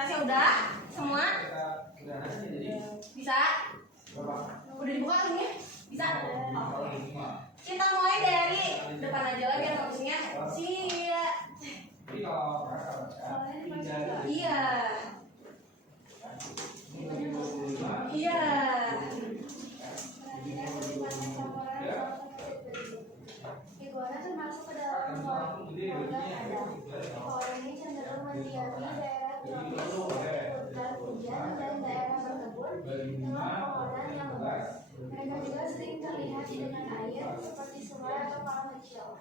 aktivitasnya udah semua? Bisa? Udah dibuka linknya? Bisa? Kita mulai dari depan aja lah biar bagusnya. Siap. Iya. Iya. Iguana termasuk ke dalam keluarga ada. Iguana ini cenderung mendiami daerah tropis, hutan hujan, dan daerah berkebun dengan pohon yang lebat. Mereka juga sering terlihat di dekat air seperti sungai atau kolam kecil.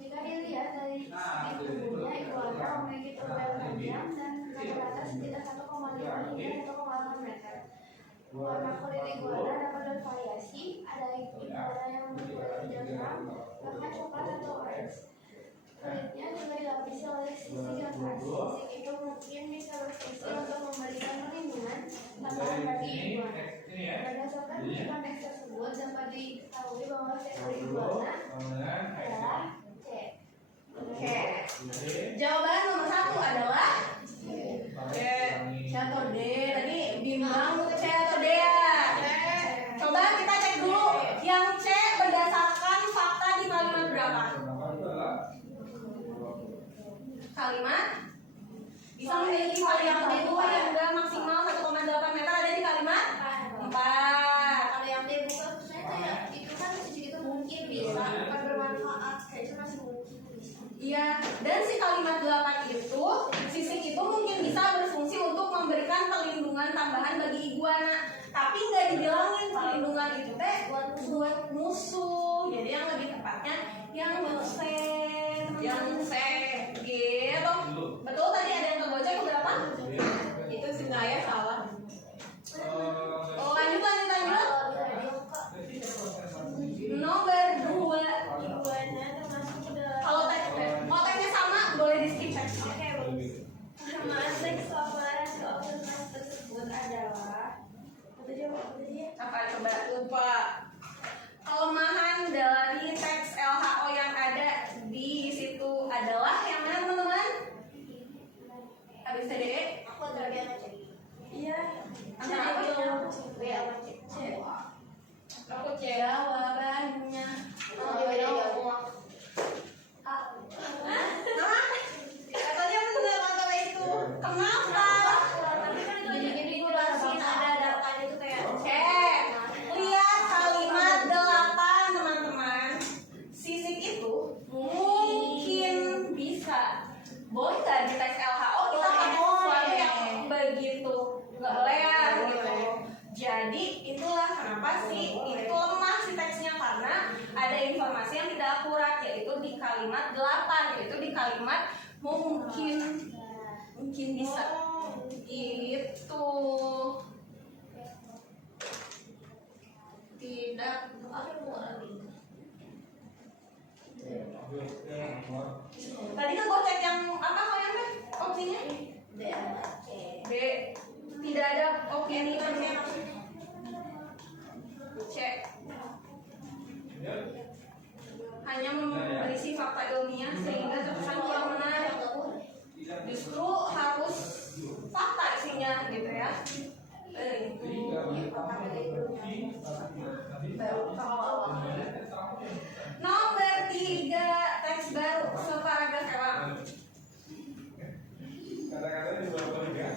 Jika dilihat dari segi tubuhnya, iguana memiliki tubuh yang panjang dan rata-rata sekitar 1,5 hingga 1,8 meter. Warna kulit iguana dapat bervariasi, ada iguana yang berkulit hijau terang, bahkan coklat atau orange. Kulitnya juga dilapisi oleh sisik yang keras. Sisik itu mungkin bisa berfungsi untuk memberikan perlindungan tambahan bagi iguana. Berdasarkan konteks tersebut, dapat diketahui bahwa seekor iguana adalah C. Oke. Jawaban nomor 1 adalah C. C atau D? Tadi bimbang C atau D ya? Coba kita cek dulu yang C berdasarkan fakta di kalimat berapa? Kalimat bisa memiliki variabel itu yang udah maksimal 1,8 meter ada di kalimat 4. Kalau yang D bukan maksudnya kayak itu kan sisik itu mungkin bisa bukan bermanfaat, kayak itu masih mungkin bisa. Iya, dan si kalimat 8 itu sisik itu mungkin bisa berfungsi untuk memberikan perlindungan tambahan bagi iguana, tapi nggak dibilangin perlindungan itu teh buat musuh. Jadi yang lebih tepatnya yang C, gitu. Betul tadi ada yang kegocek berapa? Itu sih saya salah. Oh, lanjut. Nomor 2. Iguana termasuk ke dalam Kalau teknya sama boleh di skip teks. Oke, bagus. Kesamaan seksual si organisme tersebut adalah Apa coba lupa. Kelemahan dari teks LHO yang ada di situ adalah yang mana teman-teman? Habis tadi? aku ada yang cek. Iya. Antara Apa? B apa C? Aku jawabannya. Katanya benar kata itu. Kenapa? Tapi kan itu gini jelasin ada datanya itu kayak Cek. Lihat kalimat 8 teman-teman. Sisik itu mungkin bisa. Boleh nggak di teks LHO kita pakai sesuatu yang begitu nggak boleh ya gitu. Jadi itulah kenapa sih itu lemah si teksnya, karena ada informasi yang tidak akurat, yaitu di kalimat 8, yaitu di kalimat mungkin bisa itu tidak tadi kan gue cek yang apa kok yang kan opsinya B apa C? B, tidak ada opini C, hanya berisi fakta ilmiah sehingga terkesan kurang menarik. Justru harus fakta isinya gitu ya. Nomor 3, teks baru separagraf elang. Kata-katanya juga boleh ya.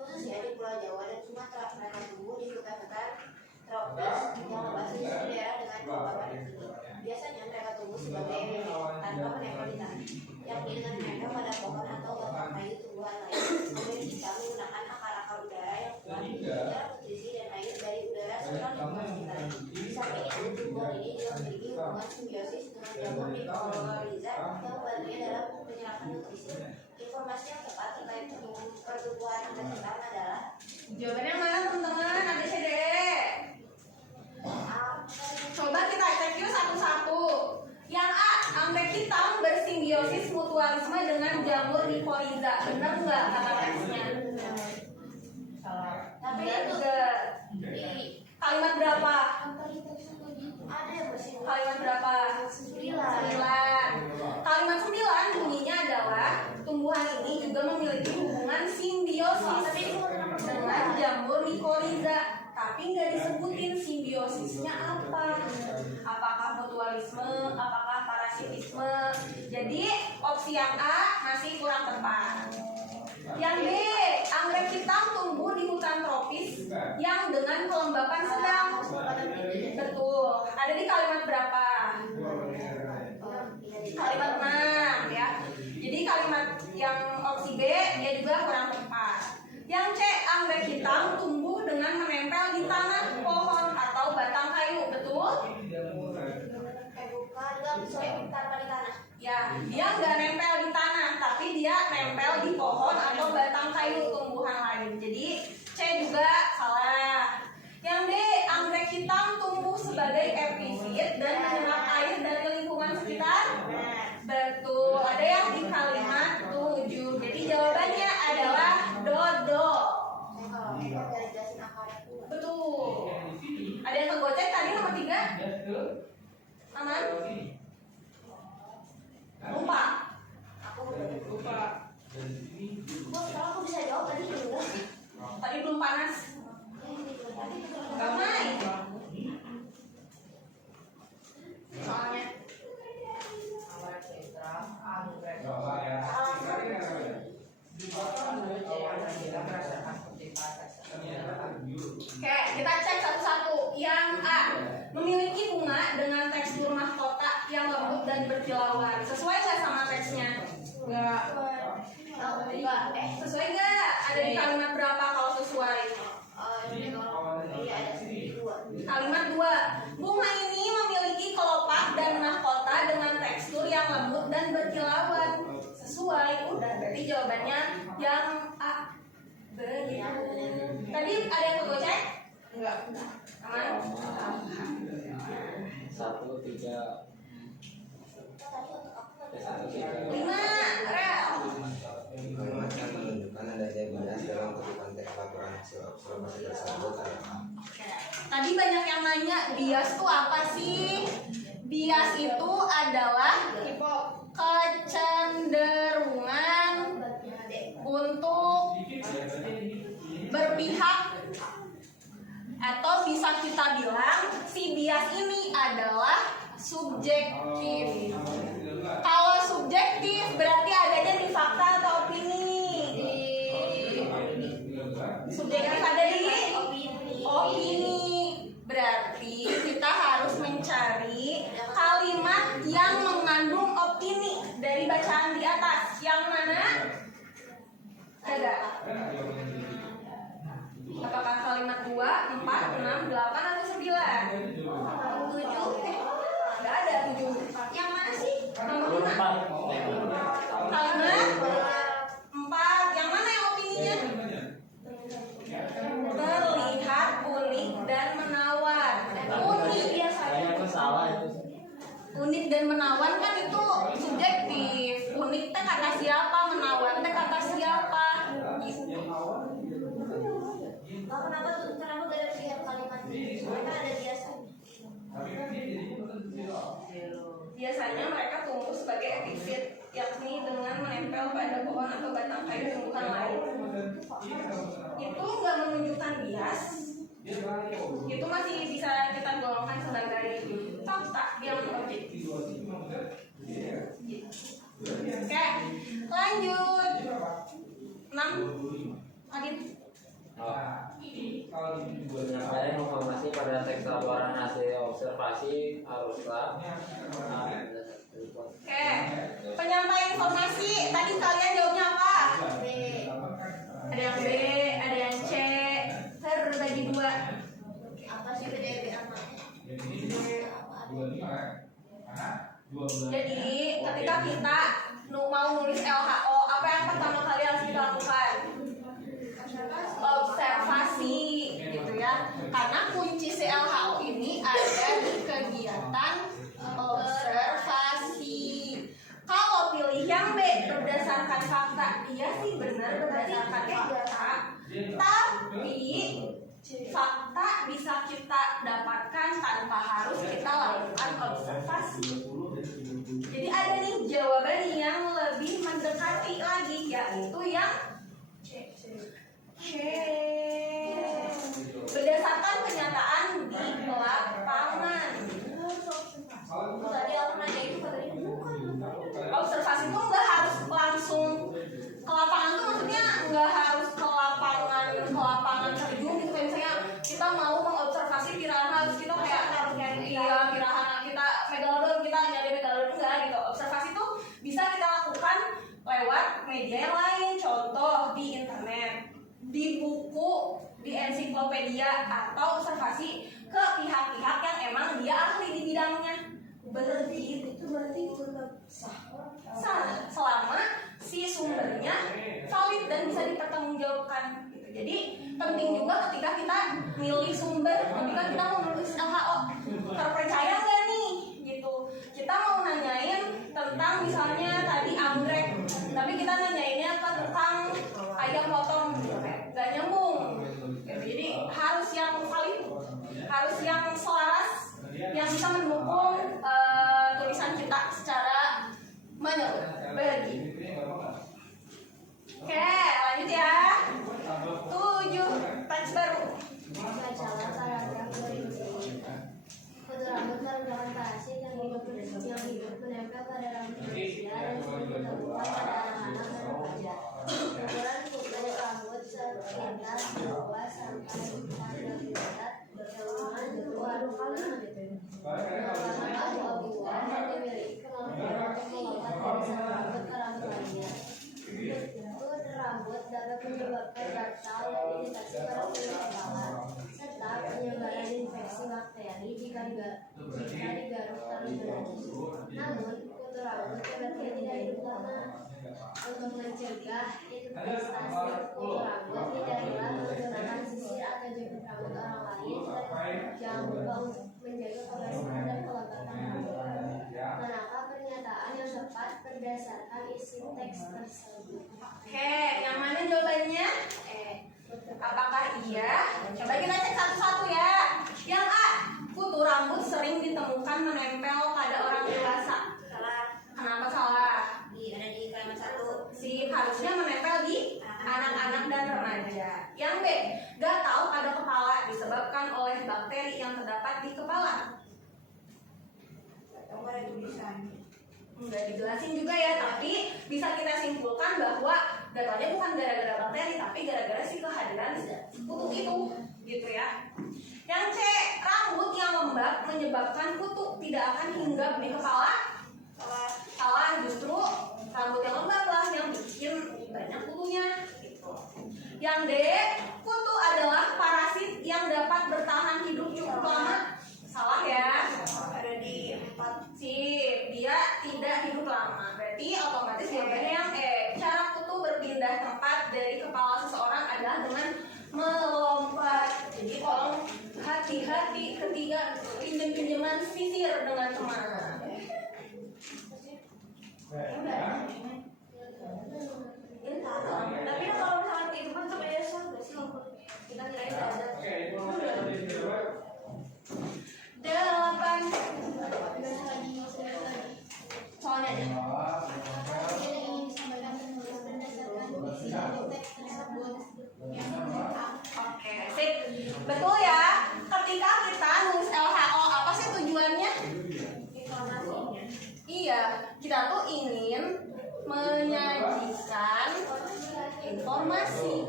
Khususnya di Pulau Jawa dan Sumatera, mereka tumbuh di hutan-hutan tropis yang lebat di daerah dengan kelembapan yang tinggi. Biasanya mereka tumbuh sebagai bebek tanpa menempel di tanah, yakni dengan menempel pada pohon atau batang kayu tumbuhan lain. Kemudian bisa menggunakan akar-akar udara yang kuat mengejar nutrisi dan air dari udara serta lingkungan sekitar. Di samping itu, tumbuhan ini juga memiliki hubungan simbiosis dengan jamur di Mycorrhiza yang membantunya dalam menyerap nutrisi. informasi yang tepat terkait pertumbuhan angka adalah Jawabannya yang mana teman-teman? A, B, C, D, E. Coba kita cek yuk satu-satu. Yang A, anggrek hitam bersimbiosis mutualisme dengan jamur mycorrhiza. Benar nggak kata teksnya? tapi Benar itu nggak? di Kalimat berapa? ada yang bersinggung Kalimat berapa? 9. Kalimat 9 bunyinya adalah tumbuhan ini juga memiliki hubungan simbiosis dengan jamur mycorrhiza. Tapi nggak disebutin simbiosisnya apa. Apakah mutualisme, apakah parasitisme. Jadi opsi yang A masih kurang tepat. Yang B, anggrek hitam tumbuh di hutan tropis yang dengan kelembapan sedang. Betul. Ada di kalimat berapa? Kalimat 6 ya. Jadi kalimat yang opsi B dia juga kurang tepat. Yang C, anggrek hitam tumbuh dengan menempel di tanah, pohon atau batang kayu. Betul? bukan enggak saya tanpa di tanah. Ya, dia nggak nempel di tanah, tapi dia nempel di pohon atau batang kayu tumbuhan lain. Jadi C juga salah. Yang D, anggrek hitam tumbuh sebagai episit dan menyerap air dari lingkungan sekitar. Betul. Ada yang di kalimat 7. Jadi jawabannya adalah dodo. Kalau kita jelasin akarnya dulu. Betul. Ada yang kegocek tadi nomor 3? Aman? Lupa. Aku lupa. Bos, kalau aku bisa jawab tadi juga. Tadi belum panas. Ramai. Soalnya. Oke, kita cek satu-satu. Yang A, memiliki bunga dengan tekstur mahkota yang lembut dan berkilauan. Sesuai nggak sama teksnya? Enggak. Enggak. Sesuai nggak? Ada di kalimat berapa kalau sesuai? Iya ada dua. Kalimat 2. Bunga ini memiliki kelopak dan mahkota dengan tekstur yang lembut dan berkilauan. Sesuai. Udah, berarti jawabannya yang A. Begitu. Tadi ada yang kegocek? Enggak. Aman? 1, 3. 5. Rel. Kalimat yang menunjukkan adanya bias dalam kutipan teks laporan hasil observasi tersebut adalah Tadi banyak yang nanya, bias itu apa sih? Bias itu adalah kecenderungan untuk berpihak, atau bisa kita bilang si bias ini adalah subjektif. Kalau subjektif berarti adanya di fakta atau opini. Subjektif ada di opini. Berarti kita harus mencari kalimat yang mengandung opini dari bacaan di atas. Yang mana? Ada. Apakah kalimat 2, 4, 6, 8 atau 9? 7. Enggak ada 7. Yang mana sih? Nomor 5. Kalimat 4. Yang mana yang opininya? Terlihat unik dan menawan. Unik Kayaknya aku salah itu. Unik dan menawan kan itu subjektif. Unik teh kata siapa, menawan teh kata siapa. Gitu. Kenapa gak ada pilihan kalimat ini? Mereka ada biasa. Biasanya mereka tumbuh sebagai episit, yakni dengan menempel pada pohon atau batang kayu tumbuhan lain. Itu nggak menunjukkan bias. Itu masih bisa kita golongkan sebagai fakta yang objektif. Oke, lanjut. 6. Adit. Penyampaian informasi pada teks laporan hasil observasi haruslah Oke, penyampaian informasi. Tadi kalian jawabnya apa? B. Ada yang B, ada yang C. Terbagi 2. Apa sih beda sama? Jadi ketika kita mau nulis LHO, apa yang pertama berdasarkan fakta. Iya sih benar berdasarkan fakta. Tapi fakta bisa kita dapatkan tanpa harus kita lakukan observasi. Jadi ada nih jawaban yang lebih mendekati lagi, yaitu yang C. Berdasarkan kenyataan di lapangan. Tadi aku nanya itu katanya bukan. Observasi itu nggak harus langsung ke lapangan, tuh maksudnya nggak harus ke lapangan terjun gitu. Kayak misalnya kita mau mengobservasi piranha, terus kita kayak piranha kita megalodon, kita nyari megalodon, enggak gitu. Observasi itu bisa kita lakukan lewat media yang lain, contoh di internet, di buku, di ensiklopedia, atau observasi ke pihak-pihak yang emang dia ahli di bidangnya. Berarti itu tetap sah selama si sumbernya valid dan bisa dipertanggungjawabkan gitu. Jadi penting juga ketika kita milih sumber, ketika kita mau menulis LHO, terpercaya nggak nih gitu. Kita mau nanyain tentang misalnya tadi anggrek, tapi kita nanyainnya tentang ayam potong, nggak nyambung gitu. Jadi harus yang valid, harus yang selaras, yang bisa mendukung tulisan kita secara menyeluruh. Begitu. Oke, lanjut ya. 7 teks baru. Bacalah paragraf 2010. Kutu rambut merupakan parasit yang hidup menempel pada rambut manusia dan sering ditemukan pada anak-anak dan remaja. Ukuran kutu rambut sekitar 2 sampai 4 mm dengan berwarna bukan dan dimiliki kemampuan untuk melompat dari satu rambut ke rambut lainnya. Kutu rambut dapat menyebabkan gatal dan iritasi pada kulit kepala serta penyebaran infeksi bakteri jika digaruk terus-menerus. Namun, kutu rambut sebenarnya tidak hidup lama. Untuk mencegah investasi kutu rambut, hindarilah menggunakan sisir atau jepit rambut orang lain dan jangan lupa untuk menjaga kebersihan dan kelembapan rambut. Manakah pernyataan yang tepat berdasarkan isi teks tersebut? Oke, yang mana jawabannya? Apakah iya? Coba kita cek satu-satu ya. Yang A, kutu rambut sering ditemukan menempel pada orang dewasa. Salah. Kenapa salah? Ada di kalimat 1. Sip, harusnya menempel di anak-anak dan remaja. Yang B, gatal pada kepala disebabkan oleh bakteri yang terdapat di kepala. Nggak dijelasin juga ya, tapi bisa kita simpulkan bahwa gatalnya bukan gara-gara bakteri, tapi gara-gara si kehadiran kutu itu, gitu ya. Yang C, rambut yang lembab menyebabkan kutu tidak akan hinggap di kepala. Salah, justru rambut yang lembab lah yang bikin banyak kutunya gitu. Yang D, kutu adalah parasit yang dapat bertahan hidup cukup lama. Salah ya, ada di 4. Sip, dia tidak hidup lama. Berarti otomatis jawabannya yang E. Cara kutu berpindah tempat dari kepala seseorang adalah dengan melompat. Jadi tolong hati-hati ketika pinjam-pinjaman sisir dengan teman. Tapi kalau misalnya itu kan sampai ya sih kita nilai ada. 8. Soalnya aja. Oke, sip. Betul ya. Ketika kita nulis LHO, apa sih tujuannya? Informasinya. Iya, kita tuh ingin menyajikan informasi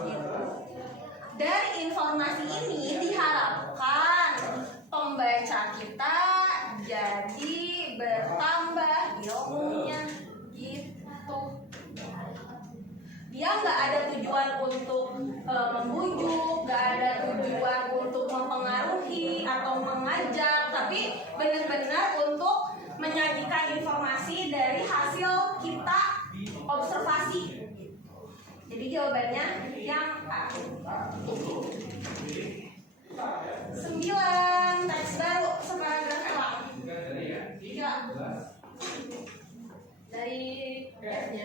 gitu. Dari informasi ini diharapkan pembaca kita jadi bertambah ilmunya gitu. Dia nggak ada tujuan untuk membujuk, nggak ada tujuan untuk mempengaruhi atau mengajak, tapi benar-benar untuk menyajikan informasi dari hasil kita observasi. Jadi jawabannya yang A. 9 teks baru separagraf elang. Ya. Dari tesnya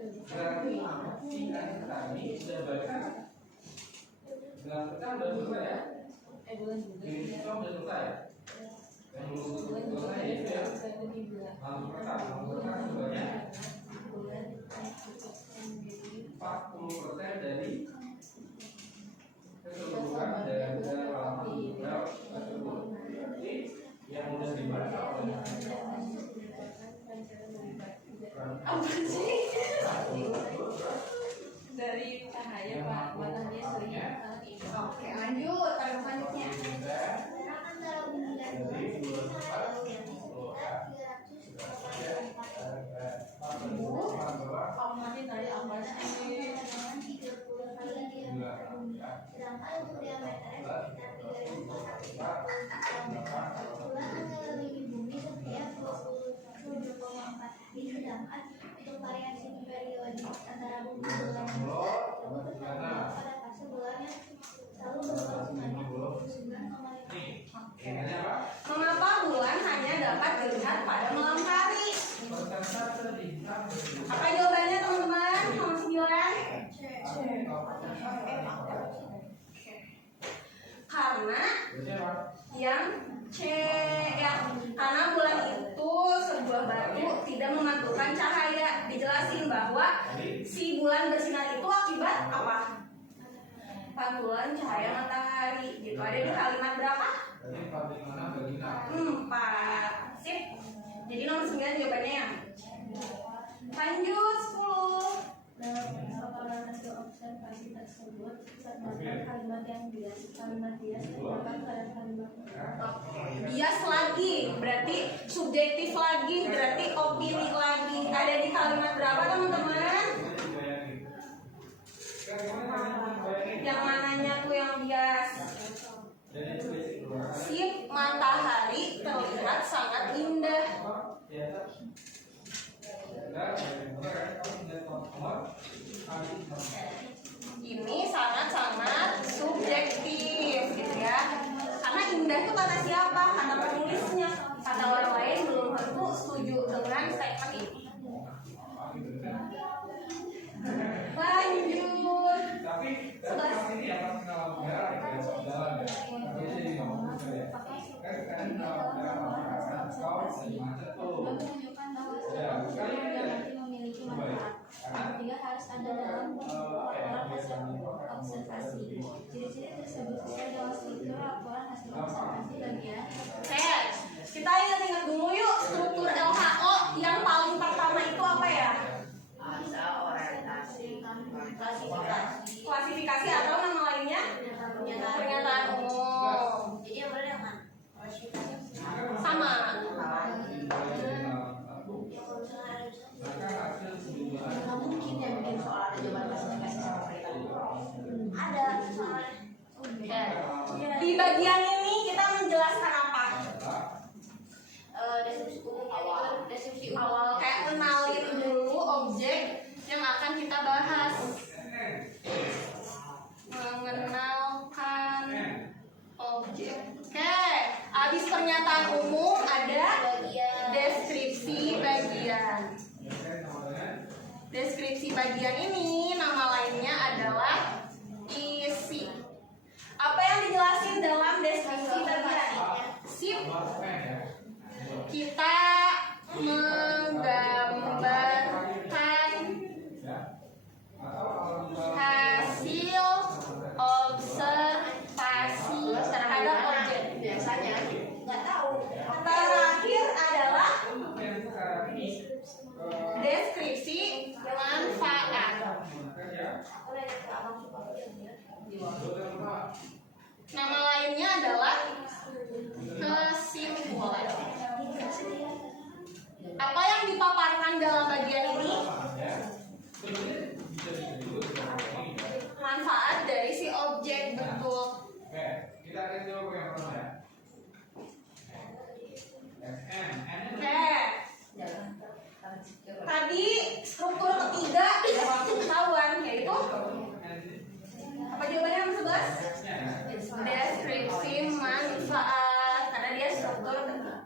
Berarti singkat tadi sudah baca. Bilang pertama udah selesai ya. Ini sudah selesai. Yang belum selesai itu ya. Langsung pertama sebanyak 40% dari keseluruhan dari halaman tutorial tersebut. Jadi yang mudah dibaca oleh Apa sih? Dari cahaya Pak, matanya sering. Oke, lanjut pada selanjutnya. Jarak antara bumi dan bulan sekitar Kalau mati tadi apa sih? 30 kali diameter bumi. Sedangkan untuk diameternya sekitar 3.100 bulan mengelilingi bumi setiap 27,4 hari. Sedangkan untuk variasi periode antara bumi bulan tersebut terdapat pada fase bulan yang selalu bergerak sebanyak 29,5. Mengapa bulan hanya dapat dilihat pada malam hari? Apa jawabannya teman-teman? Nomor 9. Karena yang C ya, karena bulan itu sebuah batu tidak memantulkan cahaya. Dijelasin bahwa si bulan bersinar itu akibat apa? Pantulan cahaya matahari. Gitu. Ada di kalimat berapa? 4. Sip. Jadi nomor 9 jawabannya ya. Lanjut 10. Dalam paparan hasil observasi tersebut terdapat kalimat yang bias, kalimat bias terdapat pada kalimat Bias lagi, berarti subjektif lagi, berarti opini lagi. Ada di kalimat berapa teman-teman? Yang mananya tuh yang bias? Sip, matahari terlihat sangat indah. Ini sangat-sangat subjektif gitu ya. Karena indah itu kata siapa? Kata penulisnya. Kata orang lain belum tentu setuju dengan statement ini. Lanjut. Tapi ini yang pengalaman merah ya, jalan ya. Tapi ini ngomong ya. Kan kau macet tuh. menunjukkan bahwa Ya, sekali ini ya. nanti memiliki manfaat. Apabila harus ada dalam laporan hasil observasi. Ciri-ciri tersebut sesuai dengan struktur laporan hasil observasi bagian. Oke, kita ingat-ingat dulu yuk struktur LHO yang paling pertama itu apa ya? Klasifikasi atau nama lainnya? Pernyataan umum. Jadi yang benar yang mana? Sama. Nggak mungkin ya bikin soal ada jawaban klasifikasi sama pernyataan. Ada soalnya. Oke. Di bagian ini kita menjelaskan apa? Deskripsi umum awal. Deskripsi Awal kayak kenalin dulu objek yang akan kita bahas. Mengenalkan objek. Oke, habis pernyataan umum ada deskripsi bagian. Deskripsi bagian ini nama lainnya adalah isi. Apa yang dijelasin dalam deskripsi bagian? Sip. Kita menggambarkan hasil observasi terhadap objek. biasanya nggak tahu. Terakhir adalah deskripsi manfaat. Nama lainnya adalah kesimpulan. Apa yang dipaparkan dalam bagian ini? Manfaat dari si objek, betul. Oke, kita akan coba yang pertama ya. Oke. Tadi struktur ketiga sudah langsung ketahuan, yaitu apa jawabannya nomor 11? Deskripsi manfaat, karena dia struktur ketiga.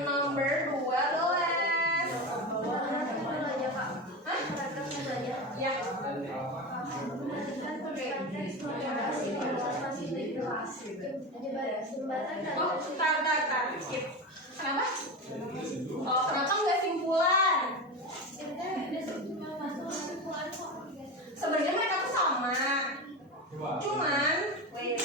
Nomor 2 boleh. Mengalihkan perpantek eksploitasi jembatan Oh, tar. Skip. Kenapa? Oh, kenapa nggak simpulan? Sebenarnya mereka tuh sama. Cuman, wait.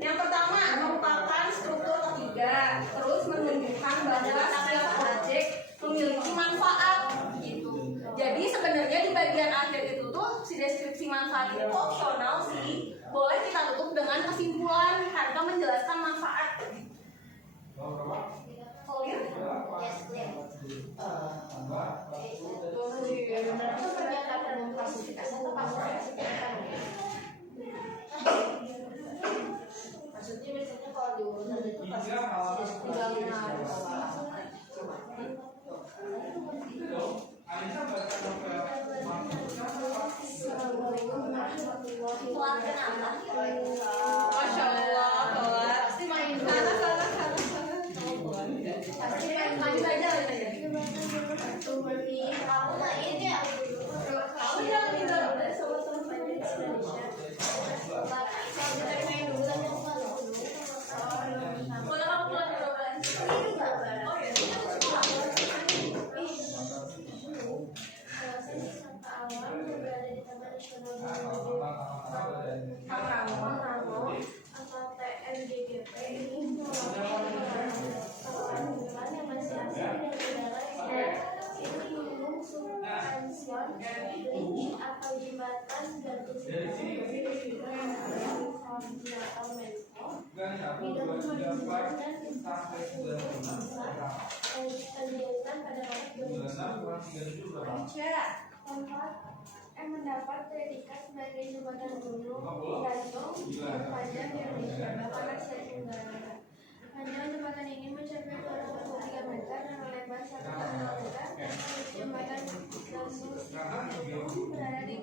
Yang pertama merupakan struktur ketiga, terus menunjukkan bahwa setiap objek memiliki manfaat gitu. Jadi sebenarnya di bagian akhir itu tuh si deskripsi manfaat itu opsional sih. Boleh kita tutup dengan kesimpulan karena menjelaskan manfaat. Clear? Itu pernyataan umum klasifikasi atau klasifikasi? Maksudnya biasanya kalau di urutan itu klasifikasi tinggal Masya Allah, kelar. Pasti main sana. Pasti main aja. Kamu main ya? Kamu jangan tidur. Udah kamu pulang dulu, Bang. Oh iya. Atau jembatan dan mendapat predikat sebagai jembatan gunung gantung berpanjang yang disebarkan sekunder. Panjang jembatan ini mencapai 243 meter dan lebar 1,0 meter. Jembatan gantung berada di